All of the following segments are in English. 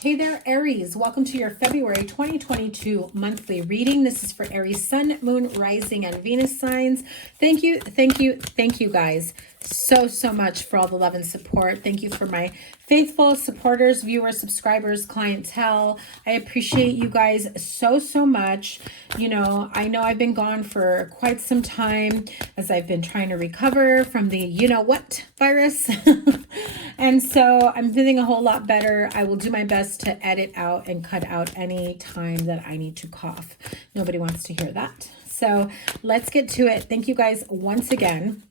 Hey there, Aries. Welcome to your February 2022 monthly reading. This is for Aries Sun, Moon, Rising, and Venus signs. Thank you guys so much for all the love and support. Thank you for my faithful supporters, viewers, subscribers, clientele. I appreciate you guys so much. You know I've been gone for quite some time as I've been trying to recover from the you-know-what virus. And so I'm feeling a whole lot better. I will do my best to edit out and cut out any time that I need to cough. Nobody wants to hear that. So let's get to it. Thank you guys once again.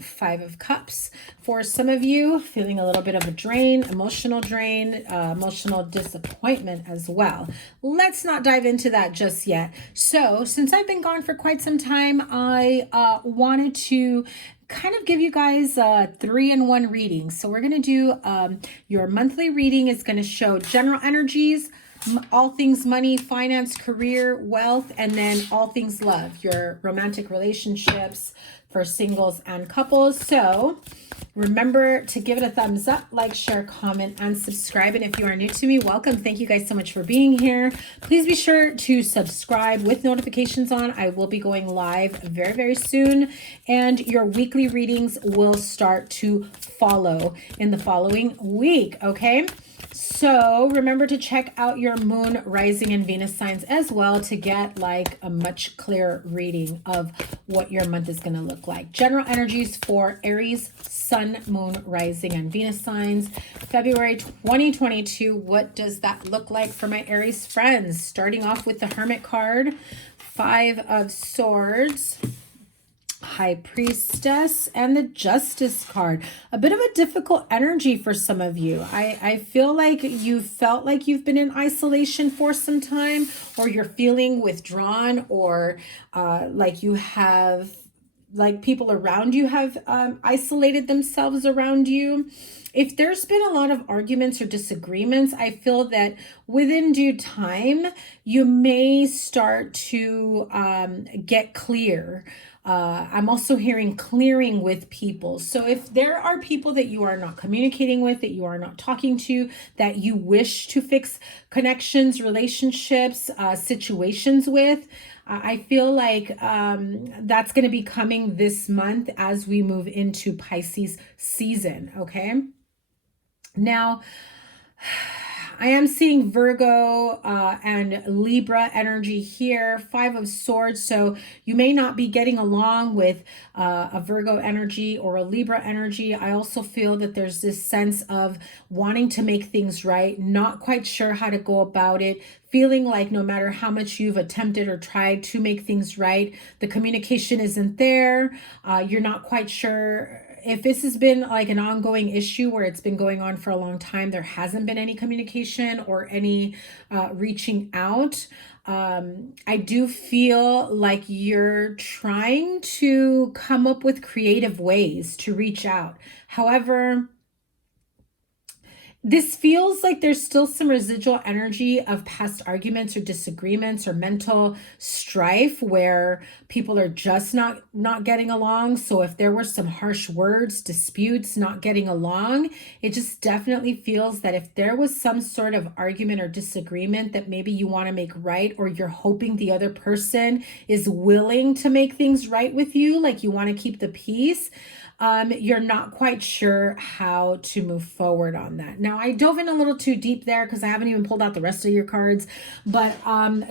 Five of Cups. For some of you, feeling a little bit of a drain, emotional disappointment as well. Let's not dive into that just yet. So since I've been gone for quite some time, I wanted to kind of give you guys a 3-in-1 reading. So we're going to do your monthly reading is going to show general energies, all things money, finance, career, wealth, and then all things love, your romantic relationships for singles and couples. So remember to give it a thumbs up, like, share, comment, and subscribe. And if you are new to me, welcome. Thank you guys so much for being here. Please be sure to subscribe with notifications on. I will be going live very soon, and your weekly readings will start to follow in the following week, okay? So remember to check out your moon, rising, and Venus signs as well to get like a much clearer reading of what your month is going to look like. General energies for Aries, Sun, Moon, Rising, and Venus signs. February 2022, what does that look like for my Aries friends? Starting off with the Hermit card, Five of Swords, High Priestess, and the Justice card. A bit of a difficult energy for some of you. I feel like you felt like you've been in isolation for some time, or you're feeling withdrawn, or like you have, like people around you have isolated themselves around you. If there's been a lot of arguments or disagreements, I feel that within due time, you may start to get clear. I'm also hearing clearing with people. So if there are people that you are not communicating with, that you are not talking to, that you wish to fix connections, relationships, situations with, I feel like that's going to be coming this month as we move into Pisces season, okay? Now, I am seeing Virgo and Libra energy here, Five of Swords. So you may not be getting along with a Virgo energy or a Libra energy. I also feel that there's this sense of wanting to make things right, not quite sure how to go about it, feeling like no matter how much you've attempted or tried to make things right, the communication isn't there. You're not quite sure. If this has been like an ongoing issue where it's been going on for a long time, there hasn't been any communication or any reaching out. I do feel like you're trying to come up with creative ways to reach out. However, this feels like there's still some residual energy of past arguments or disagreements or mental strife where people are just not getting along. So if there were some harsh words, disputes, not getting along, it just definitely feels that if there was some sort of argument or disagreement that maybe you want to make right, or you're hoping the other person is willing to make things right with you, like you want to keep the peace, you're not quite sure how to move forward on that. Now, I dove in a little too deep there because I haven't even pulled out the rest of your cards. But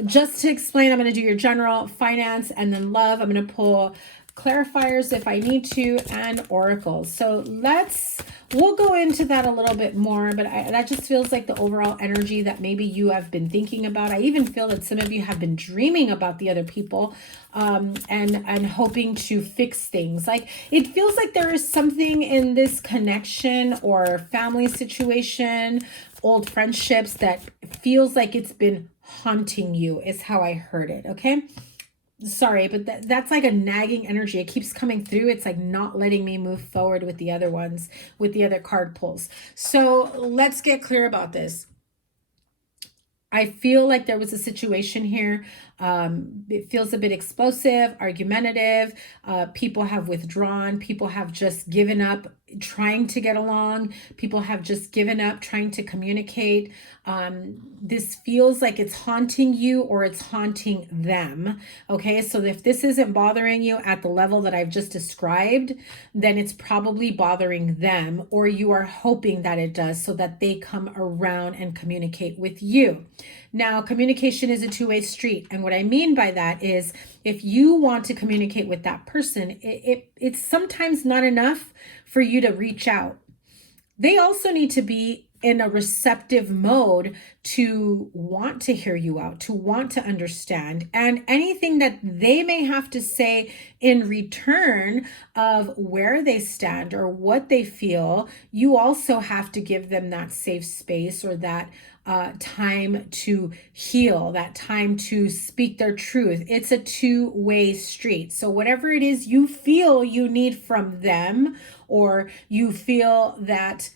just to explain, I'm going to do your general, finance, and then love. I'm going to pull clarifiers if I need to, and oracles. So we'll go into that a little bit more, but that just feels like the overall energy that maybe you have been thinking about. I even feel that some of you have been dreaming about the other people and hoping to fix things. Like it feels like there is something in this connection or family situation, old friendships, that feels like it's been haunting you, is how I heard it, okay? Sorry, but that's like a nagging energy. It keeps coming through. It's like not letting me move forward with the other ones, with the other card pulls. So let's get clear about this. I feel like there was a situation here It feels a bit explosive, argumentative. People have withdrawn. People have just given up trying to get along. People have just given up trying to communicate. This feels like it's haunting you or it's haunting them. Okay, so if this isn't bothering you at the level that I've just described, then it's probably bothering them, or you are hoping that it does so that they come around and communicate with you. Now, communication is a two-way street. And what I mean by that is if you want to communicate with that person, it's sometimes not enough for you to reach out. They also need to be in a receptive mode to want to hear you out, to want to understand, and anything that they may have to say in return of where they stand or what they feel, you also have to give them that safe space or that time to heal, that time to speak their truth. It's a two-way street. So whatever it is you feel you need from them, or you feel that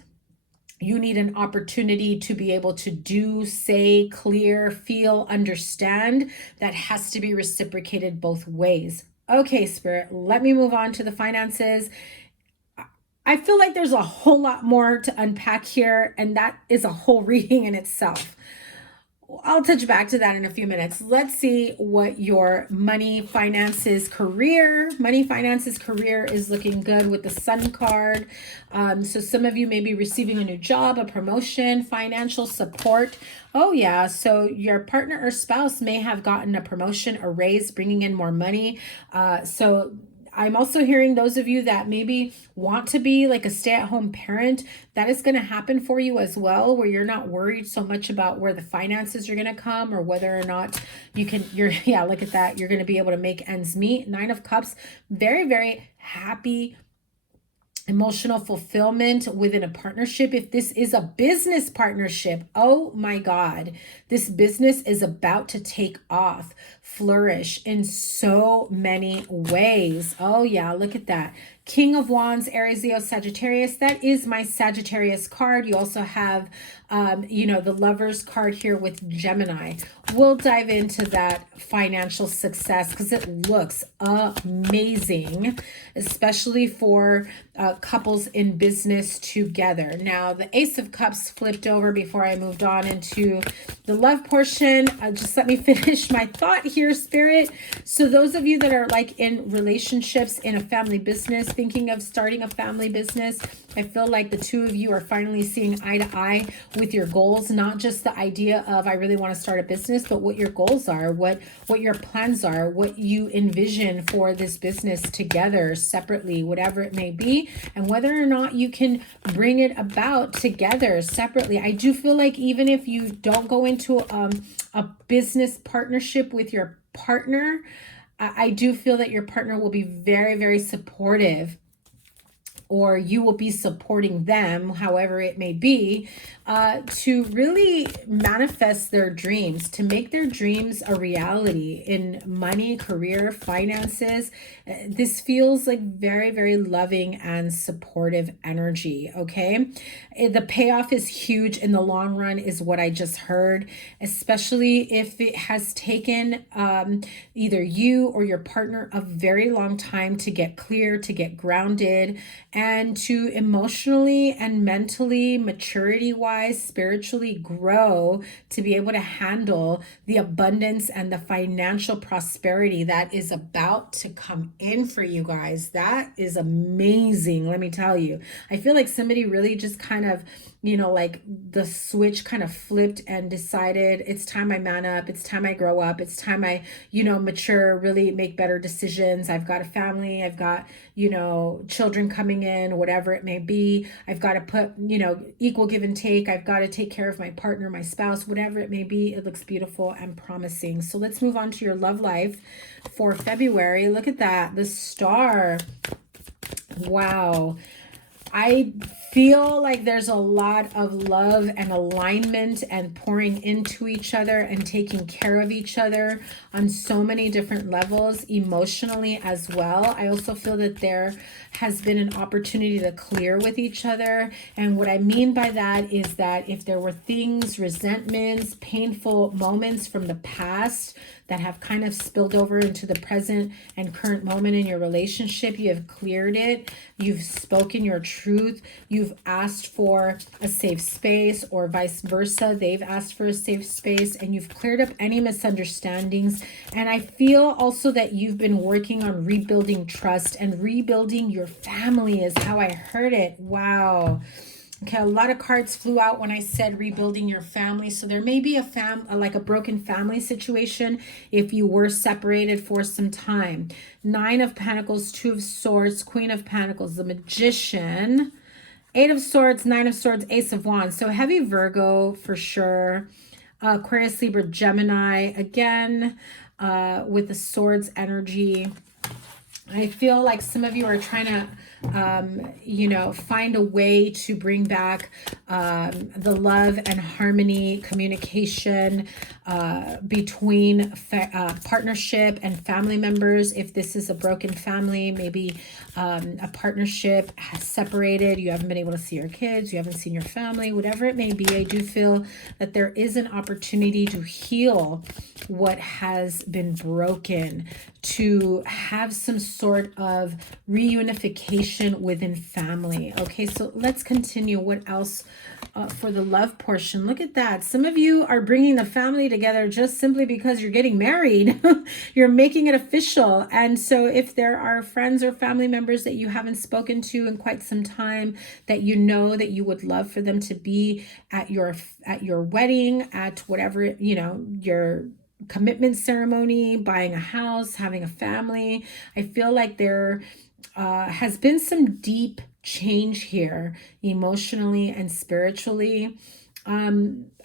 you need an opportunity to be able to do, say, clear, feel, understand, that has to be reciprocated both ways. Okay, Spirit, let me move on to the finances. I feel like there's a whole lot more to unpack here, and that is a whole reading in itself. I'll touch back to that in a few minutes. Let's see what your money, finances, career is looking good with the Sun card. So some of you may be receiving a new job, a promotion, financial support. Oh yeah, so your partner or spouse may have gotten a promotion, a raise, bringing in more money. So I'm also hearing those of you that maybe want to be like a stay-at-home parent, that is going to happen for you as well, where you're not worried so much about where the finances are going to come or whether or not yeah, look at that. You're going to be able to make ends meet. 9 of Cups, very, very happy, emotional fulfillment within a partnership. If this is a business partnership, oh my God, this business is about to take off, flourish in so many ways. Oh yeah, look at that. King of Wands, Aries, Leo, Sagittarius. That is my Sagittarius card. You also have, the Lovers card here with Gemini. We'll dive into that financial success because it looks amazing, especially for couples in business together. Now, the Ace of Cups flipped over before I moved on into the love portion. Just let me finish my thought here, Spirit. So those of you that are like in relationships, in a family business, thinking of starting a family business, I feel like the two of you are finally seeing eye to eye with your goals, not just the idea of I really want to start a business, but what your goals are, what your plans are, what you envision for this business together, separately, whatever it may be, and whether or not you can bring it about together separately. I do feel like even if you don't go into a business partnership with your partner, I do feel that your partner will be very, very supportive, or you will be supporting them, however it may be, to really manifest their dreams, to make their dreams a reality in money, career, finances. This feels like very, very loving and supportive energy, okay? The payoff is huge in the long run is what I just heard, especially if it has taken either you or your partner a very long time to get clear, to get grounded, and to emotionally and mentally, maturity-wise, spiritually grow to be able to handle the abundance and the financial prosperity that is about to come in for you guys. That is amazing, let me tell you. I feel like somebody really just kind of, like the switch kind of flipped and decided it's time I man up, it's time I grow up, it's time I, mature, really make better decisions. I've got a family, I've got, children coming in, whatever it may be. I've got to put, equal give and take. I've got to take care of my partner, my spouse, whatever it may be. It looks beautiful and promising. So let's move on to your love life for February. Look at that, the Star. Wow. I feel like there's a lot of love and alignment and pouring into each other and taking care of each other on so many different levels, emotionally as well. I also feel that there has been an opportunity to clear with each other. And what I mean by that is that if there were things, resentments, painful moments from the past that have kind of spilled over into the present and current moment in your relationship, you have cleared it. You've spoken your truth. You've asked for a safe space, or vice versa. They've asked for a safe space, and you've cleared up any misunderstandings. And I feel also that you've been working on rebuilding trust and rebuilding your family is how I heard it. Wow. Okay, a lot of cards flew out when I said rebuilding your family. So there may be like a broken family situation if you were separated for some time. 9 of Pentacles, 2 of Swords, Queen of Pentacles, the Magician, 8 of Swords, 9 of Swords, Ace of Wands. So heavy Virgo for sure. Aquarius, Libra, Gemini again with the Swords energy. I feel like some of you are trying to find a way to bring back the love and harmony, communication between partnership and family members. If this is a broken family, maybe a partnership has separated, you haven't been able to see your kids, you haven't seen your family, whatever it may be, I do feel that there is an opportunity to heal what has been broken, to have some sort of reunification within family. Okay, so let's continue. What else for the love portion? Look at that. Some of you are bringing the family together just simply because you're getting married. You're making it official. And so if there are friends or family members that you haven't spoken to in quite some time, that you know that you would love for them to be at your wedding, at whatever, your commitment ceremony, buying a house, having a family. I feel like there has been some deep change here emotionally and spiritually.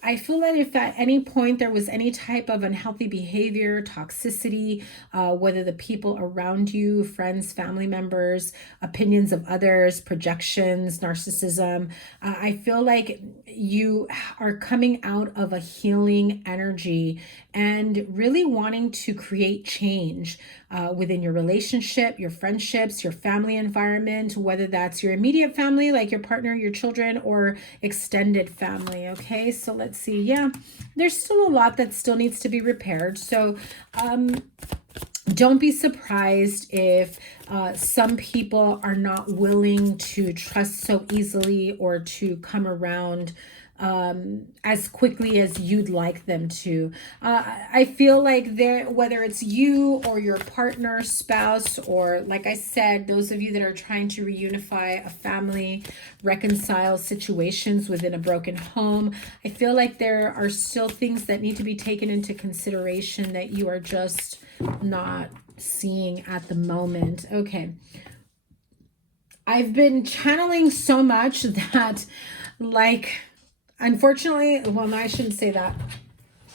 I feel that if at any point there was any type of unhealthy behavior, toxicity, whether the people around you, friends, family members, opinions of others, projections, narcissism, I feel like you are coming out of a healing energy and really wanting to create change within your relationship, your friendships, your family environment, whether that's your immediate family, like your partner, your children, or extended family. Okay, so let's see. Yeah, there's still a lot that still needs to be repaired. So don't be surprised if some people are not willing to trust so easily or to come around as quickly as you'd like them to. I feel like whether it's you or your partner, spouse, or like I said, those of you that are trying to reunify a family, reconcile situations within a broken home, I feel like there are still things that need to be taken into consideration that you are just not seeing at the moment. Okay. I've been channeling so much that, like, unfortunately, well, no, I shouldn't say that.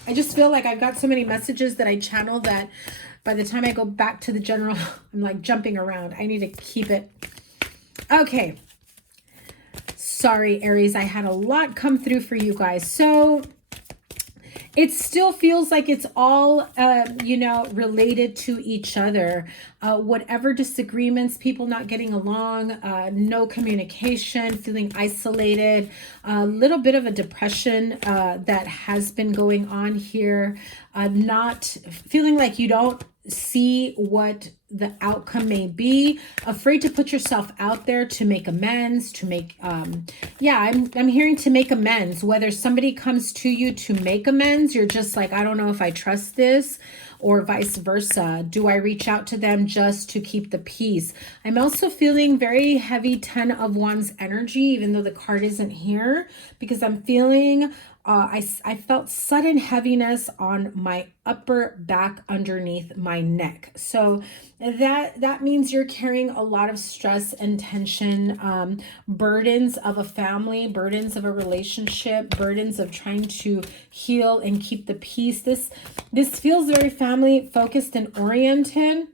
I just feel like I've got so many messages that I channel that by the time I go back to the general, I'm like jumping around. I need to keep it. Okay. Sorry, Aries. I had a lot come through for you guys. So it still feels like it's all, related to each other. Whatever disagreements, people not getting along, no communication, feeling isolated, a little bit of a depression that has been going on here, not feeling like you don't see what the outcome may be, afraid to put yourself out there to make amends, to make I'm hearing to make amends. Whether somebody comes to you to make amends, you're just like, I don't know if I trust this, or vice versa. Do I reach out to them just to keep the peace? I'm also feeling very heavy 10 of Wands energy, even though the card isn't here, because I'm feeling I felt sudden heaviness on my upper back underneath my neck. So that means you're carrying a lot of stress and tension, burdens of a family, burdens of a relationship, burdens of trying to heal and keep the peace. This feels very family focused and oriented.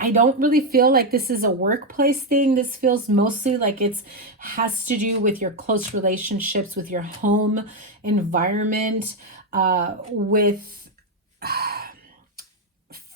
I don't really feel like this is a workplace thing. This feels mostly like it's has to do with your close relationships, with your home environment, with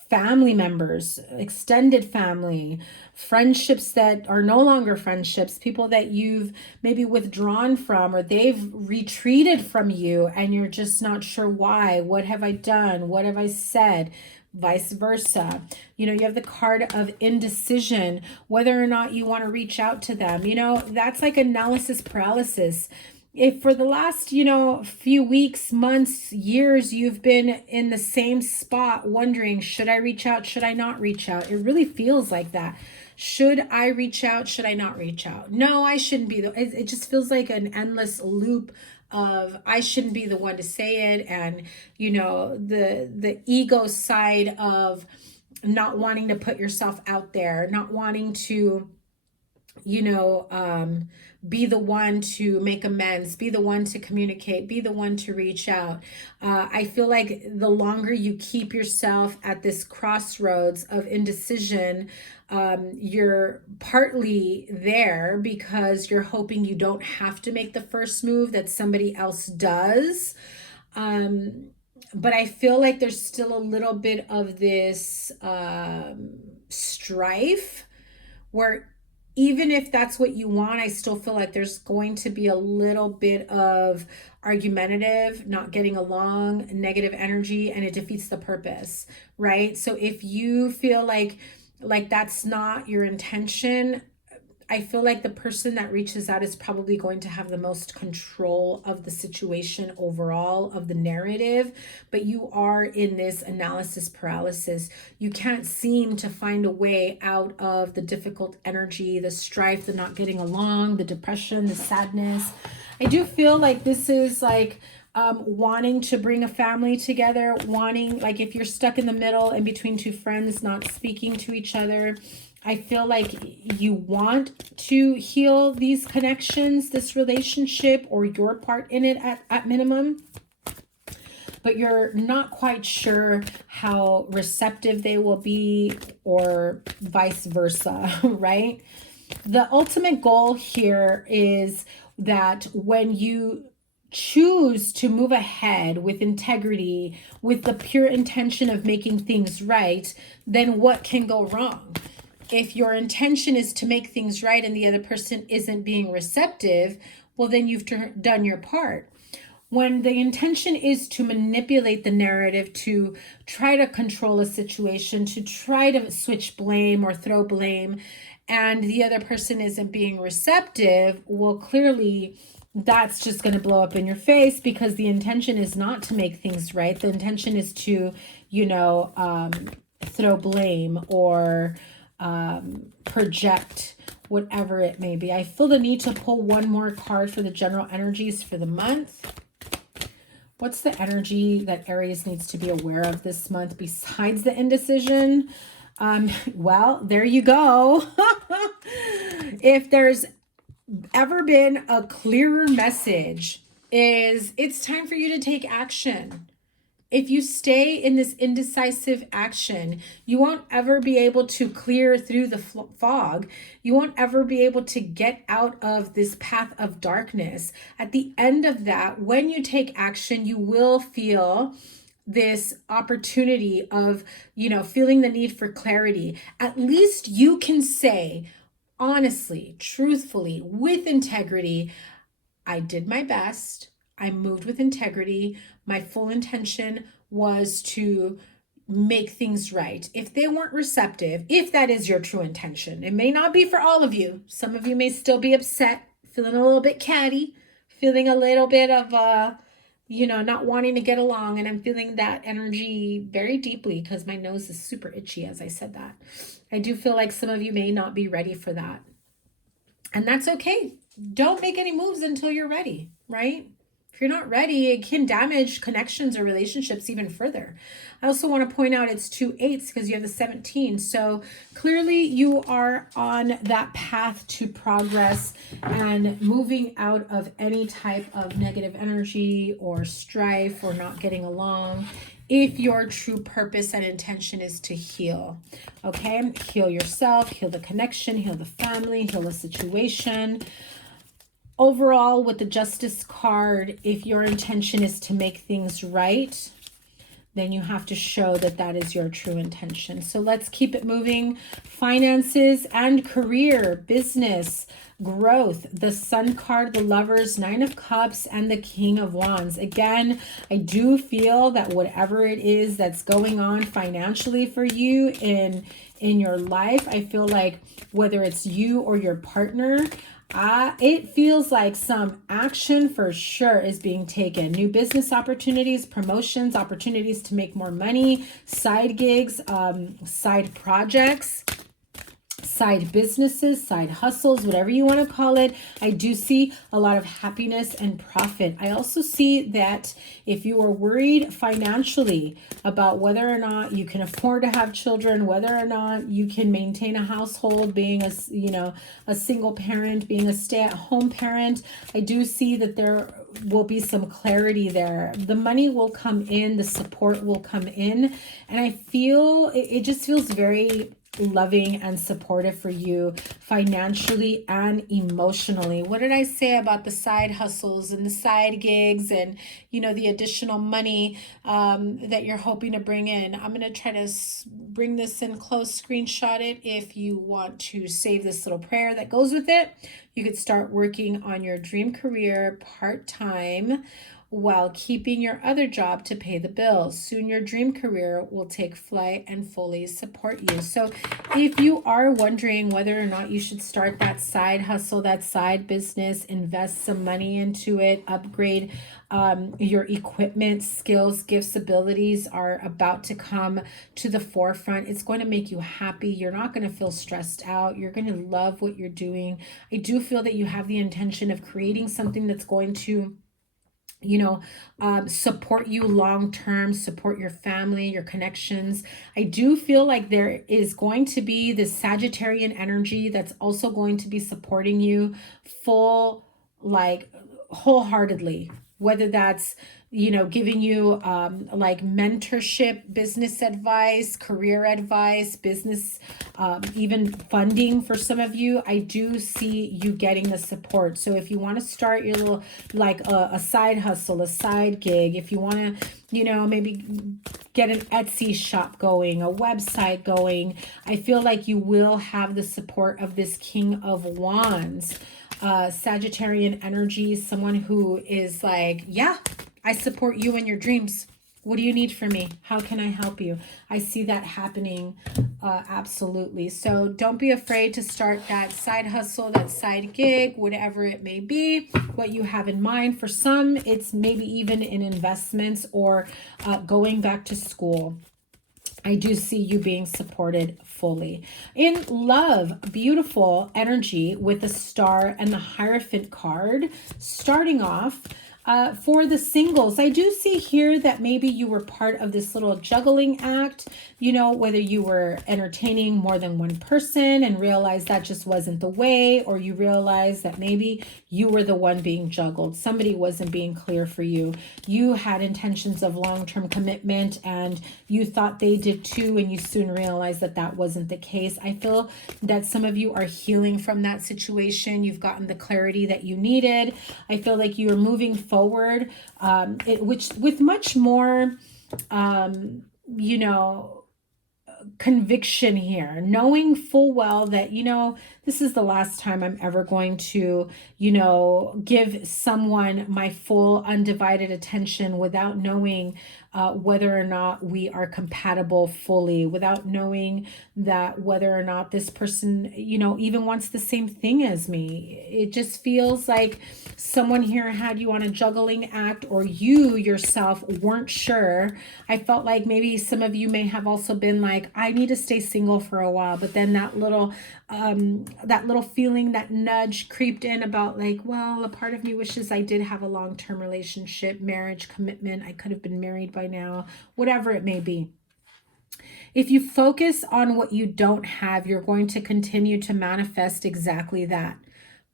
family members, extended family, friendships that are no longer friendships, people that you've maybe withdrawn from, or they've retreated from you and you're just not sure why. What have I done? What have I said? Vice versa. You know, you have the card of indecision, whether or not you want to reach out to them. You know, that's like analysis paralysis. If for the last, you know, few weeks, months, years, you've been in the same spot wondering, should I reach out? Should I not reach out? It really feels like that. Should I reach out? Should I not reach out? No, I shouldn't be. It just feels like an endless loop of I shouldn't be the one to say it. And, you know, the ego side of not wanting to put yourself out there, not wanting to, you know, be the one to make amends, be the one to communicate, be the one to reach out. I feel like the longer you keep yourself at this crossroads of indecision, you're partly there because you're hoping you don't have to make the first move, that somebody else does. But I feel like there's still a little bit of this strife where even if that's what you want, I still feel like there's going to be a little bit of argumentative, not getting along, negative energy, and it defeats the purpose, right? So if you feel like that's not your intention, I feel like the person that reaches out is probably going to have the most control of the situation overall, of the narrative, but you are in this analysis paralysis. You can't seem to find a way out of the difficult energy, the strife, the not getting along, the depression, the sadness. I do feel like this is like wanting to bring a family together, wanting, like if you're stuck in the middle in between two friends not speaking to each other, I feel like you want to heal these connections, this relationship, or your part in it at minimum, but you're not quite sure how receptive they will be or vice versa, right? The ultimate goal here is that when you choose to move ahead with integrity, with the pure intention of making things right, then what can go wrong? If your intention is to make things right and the other person isn't being receptive, well, then you've done your part. When the intention is to manipulate the narrative, to try to control a situation, to try to switch blame or throw blame, and the other person isn't being receptive, well, clearly that's just going to blow up in your face, because the intention is not to make things right. The intention is to, you know, throw blame or project whatever it may be. I feel the need to pull one more card for the general energies for the month. What's the energy that Aries needs to be aware of this month besides the indecision? Well, there you go. If there's ever been a clearer message, is it's time for you to take action. If you stay in this indecisive action, you won't ever be able to clear through the fog. You won't ever be able to get out of this path of darkness. At the end of that, when you take action, you will feel this opportunity of, you know, feeling the need for clarity. At least you can say, honestly, truthfully, with integrity, I did my best. I moved with integrity. My full intention was to make things right. If they weren't receptive, if that is your true intention, it may not be for all of you. Some of you may still be upset, feeling a little bit catty, feeling a little bit of, you know, not wanting to get along. And I'm feeling that energy very deeply because my nose is super itchy as I said that. I do feel like some of you may not be ready for that. And that's okay. Don't make any moves until you're ready, right? If you're not ready, it can damage connections or relationships even further. I also want to point out it's 2 8s because you have the 17. So clearly you are on that path to progress and moving out of any type of negative energy or strife or not getting along, if your true purpose and intention is to heal. Okay, heal yourself, heal the connection, heal the family, heal the situation. Overall, with the Justice card, if your intention is to make things right, then you have to show that that is your true intention. So let's keep it moving. Finances and career, business, growth, the Sun card, the Lovers, 9 of Cups, and the King of Wands. Again, I do feel that whatever it is that's going on financially for you in your life, I feel like whether it's you or your partner, it feels like some action for sure is being taken. New business opportunities, promotions, opportunities to make more money, side gigs, side projects, side businesses, side hustles, whatever you want to call it. I do see a lot of happiness and profit. I also see that if you are worried financially about whether or not you can afford to have children, whether or not you can maintain a household, being a, a single parent, being a stay-at-home parent, I do see that there will be some clarity there. The money will come in, the support will come in, and I feel it just feels very loving and supportive for you financially and emotionally. What did I say about the side hustles and the side gigs and, the additional money that you're hoping to bring in? I'm going to try to bring this in close, screenshot it. If you want to save this little prayer that goes with it, you could start working on your dream career part-time while keeping your other job to pay the bills. Soon your dream career will take flight and fully support you. So if you are wondering whether or not you should start that side hustle, that side business, invest some money into it, upgrade your equipment, skills, gifts, abilities are about to come to the forefront. It's going to make you happy. You're not going to feel stressed out. You're going to love what you're doing. I do feel that you have the intention of creating something that's going to support you long term, support your family, your connections. I do feel like there is going to be this Sagittarian energy that's also going to be supporting you wholeheartedly, whether that's giving you like mentorship, business advice, career advice, business, even funding for some of you. I do see you getting the support. So if you want to start your little, like a side hustle, a side gig, if you want to, maybe get an Etsy shop going, a website going, I feel like you will have the support of this King of Wands. Sagittarian energy, someone who is like, yeah, I support you in your dreams. What do you need from me? How can I help you? I see that happening absolutely. So don't be afraid to start that side hustle, that side gig, whatever it may be, what you have in mind. For some, it's maybe even in investments or going back to school. I do see you being supported fully. In love, beautiful energy with the Star and the Hierophant card. Starting off, for the singles, I do see here that maybe you were part of this little juggling act, whether you were entertaining more than one person and realized that just wasn't the way, or you realized that maybe you were the one being juggled. Somebody wasn't being clear for you. You had intentions of long-term commitment and you thought they did too, and you soon realized that that wasn't the case. I feel that some of you are healing from that situation. You've gotten the clarity that you needed. I feel like you are moving forward, which with much more, conviction here, knowing full well that, this is the last time I'm ever going to, give someone my full undivided attention without knowing whether or not we are compatible fully, without knowing that whether or not this person, you know, even wants the same thing as me. It just feels like someone here had you on a juggling act, or you yourself weren't sure. I felt like maybe some of you may have also been like, I need to stay single for a while, but then that little feeling, that nudge creeped in about like, well, a part of me wishes I did have a long-term relationship, marriage, commitment. I could have been married by now, whatever it may be. If you focus on what you don't have, you're going to continue to manifest exactly that.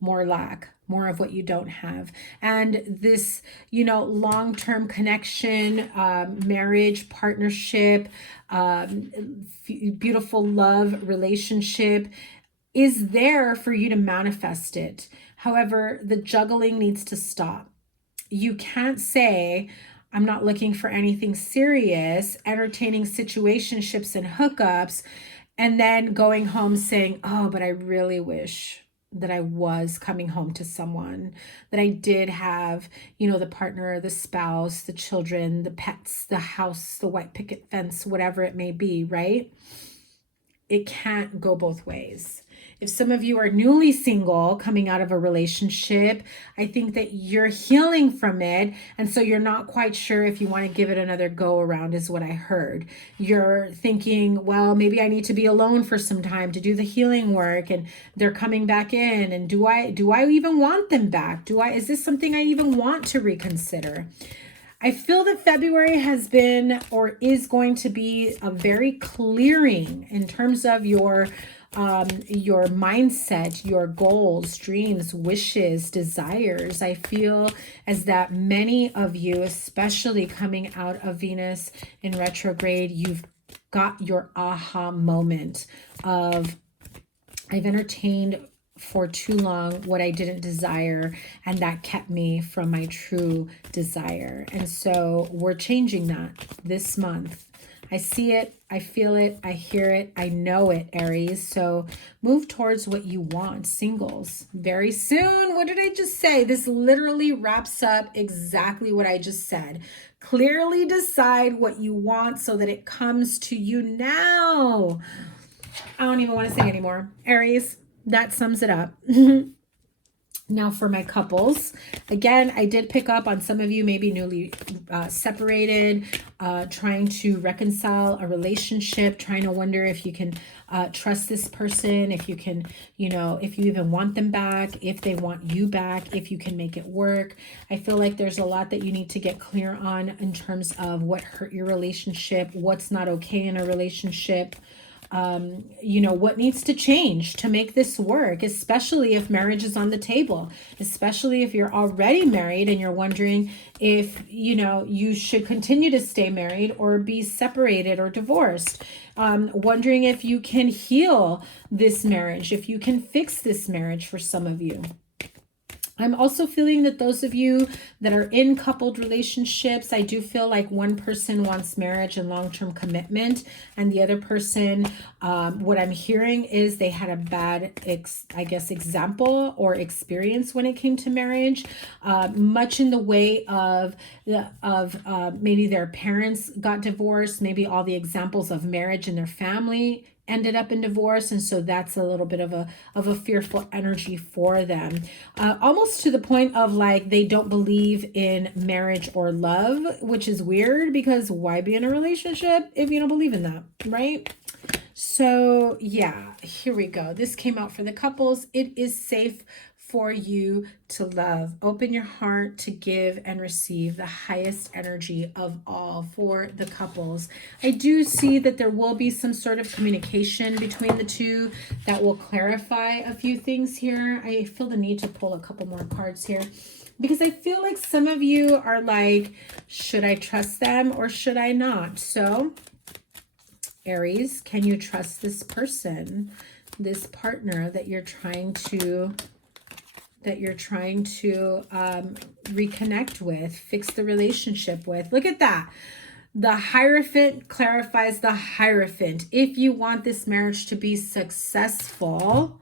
More lack, more of what you don't have. And this, you know, long-term connection, marriage, partnership, beautiful love, relationship is there for you to manifest it. However, the juggling needs to stop. You can't say, I'm not looking for anything serious, entertaining situationships and hookups, and then going home saying, oh, but I really wish that I was coming home to someone, that I did have, you know, the partner, the spouse, the children, the pets, the house, the white picket fence, whatever it may be, right? It can't go both ways. If some of you are newly single coming out of a relationship, I think that you're healing from it. And so you're not quite sure if you want to give it another go around, is what I heard. You're thinking, well, maybe I need to be alone for some time to do the healing work, and they're coming back in. And do I even want them back? Is this something I even want to reconsider? I feel that February has been, or is going to be, a very clearing in terms of your mindset, your goals, dreams, wishes, desires. I feel as that many of you, especially coming out of Venus in retrograde, you've got your aha moment of, I've entertained for too long what I didn't desire, and that kept me from my true desire. And so we're changing that this month. I see it, I feel it, I hear it, I know it, Aries. So move towards what you want. Singles, very soon. What did I just say? This literally wraps up exactly what I just said. Clearly decide what you want so that it comes to you now. I don't even want to say anymore. Aries, that sums it up. Now for my couples, again, I did pick up on some of you maybe newly separated, trying to reconcile a relationship, trying to wonder if you can trust this person, if you can, you know, if you even want them back, if they want you back, if you can make it work. I feel like there's a lot that you need to get clear on in terms of what hurt your relationship, what's not okay in a relationship. You know, what needs to change to make this work, especially if marriage is on the table, especially if you're already married and you're wondering if, you know, you should continue to stay married or be separated or divorced, wondering if you can heal this marriage, if you can fix this marriage for some of you. I'm also feeling that those of you that are in coupled relationships, I do feel like one person wants marriage and long-term commitment, and the other person, what I'm hearing is they had a bad, example or experience when it came to marriage, much in the way of maybe their parents got divorced, maybe all the examples of marriage in their family ended up in divorce, and so that's a little bit of a fearful energy for them, almost to the point of like they don't believe in marriage or love, which is weird because why be in a relationship if you don't believe in that, right? So yeah, here we go. This came out for the couples. It is safe for you to love. Open your heart to give and receive the highest energy of all for the couples. I do see that there will be some sort of communication between the two that will clarify a few things here. I feel the need to pull a couple more cards here because I feel like some of you are like, should I trust them or should I not? So Aries, can you trust this person, this partner that you're trying to reconnect with, fix the relationship with? Look at that. The Hierophant clarifies the Hierophant. If you want this marriage to be successful,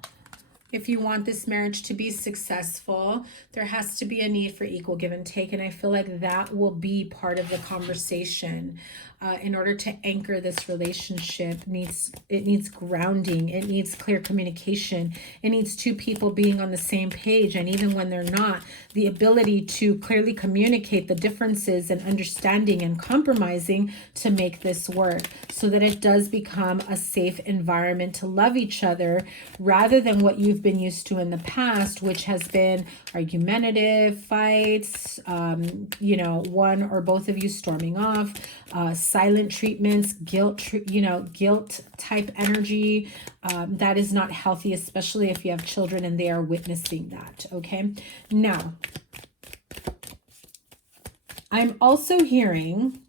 If you want this marriage to be successful, there has to be a need for equal give and take. And I feel like that will be part of the conversation. In order to anchor this relationship, it needs grounding. It needs clear communication. It needs two people being on the same page. And even when they're not, the ability to clearly communicate the differences and understanding and compromising to make this work, so that it does become a safe environment to love each other, rather than what you've been used to in the past, which has been argumentative fights, you know, one or both of you storming off, silent treatments, guilt type energy. That is not healthy, especially if you have children and they are witnessing that. Okay. Now, I'm also hearing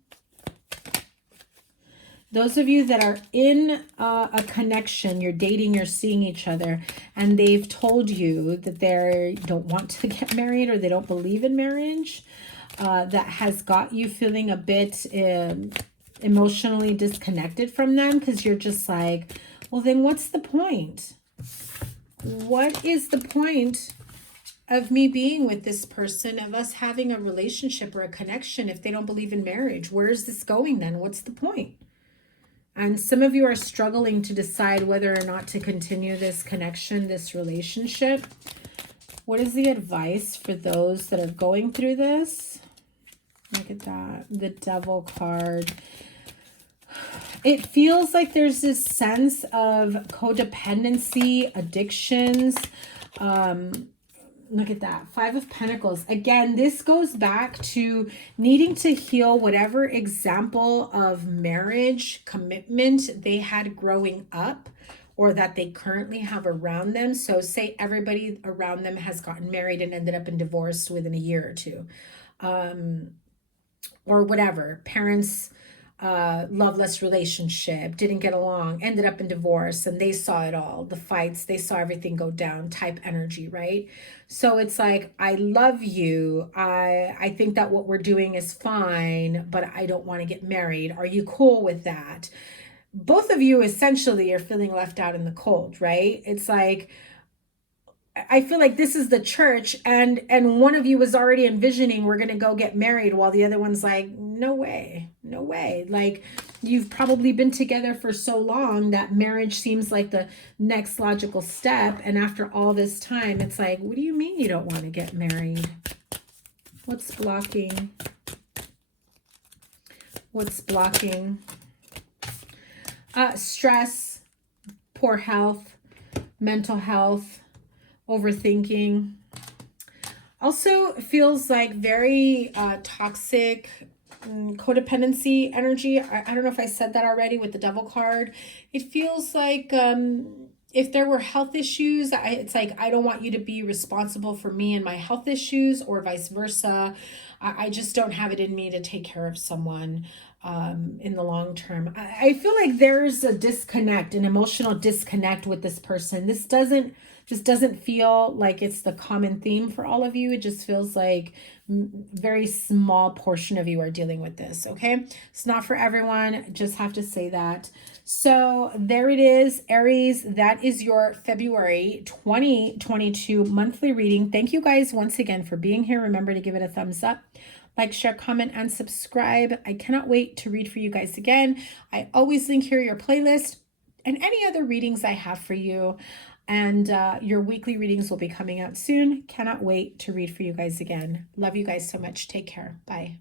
those of you that are in a connection, you're dating, you're seeing each other, and they've told you that they don't want to get married or they don't believe in marriage, that has got you feeling a bit emotionally disconnected from them, because you're just like, well, then what's the point? What is the point of me being with this person, of us having a relationship or a connection, if they don't believe in marriage? Where is this going then? What's the point? And some of you are struggling to decide whether or not to continue this connection, this relationship. What is the advice for those that are going through this? Look at that. The Devil card. It feels like there's this sense of codependency, addictions. Look at that. 5 of Pentacles. Again, this goes back to needing to heal whatever example of marriage commitment they had growing up, or that they currently have around them. So say everybody around them has gotten married and ended up in divorce within a year or two. Or whatever. Parents, loveless relationship, didn't get along, ended up in divorce, and they saw it all, the fights, they saw everything go down type energy, right? So it's like, I love you, I think that what we're doing is fine, but I don't want to get married. Are you cool with that? Both of you essentially are feeling left out in the cold, right? It's like, I feel like this is the church, and one of you was already envisioning we're going to go get married, while the other one's like, no way, no way. Like, you've probably been together for so long that marriage seems like the next logical step. And after all this time, it's like, what do you mean you don't want to get married? What's blocking? What's blocking? Stress, poor health, mental health, overthinking. Also feels like very toxic codependency energy. I don't know if I said that already with the Devil card. It feels like if there were health issues, it's like, I don't want you to be responsible for me and my health issues, or vice versa. I just don't have it in me to take care of someone in the long term. I feel like there's a disconnect, an emotional disconnect with this person. This doesn't feel like it's the common theme for all of you. It just feels like very small portion of you are dealing with this. Okay, it's not for everyone, just have to say that. So there it is, Aries. That is your February 2022 monthly reading. Thank you guys once again for being here. Remember to give it a thumbs up, like, share, comment, and subscribe. I cannot wait to read for you guys again. I always link here your playlist and any other readings I have for you. And your weekly readings will be coming out soon. Cannot wait to read for you guys again. Love you guys so much. Take care. Bye.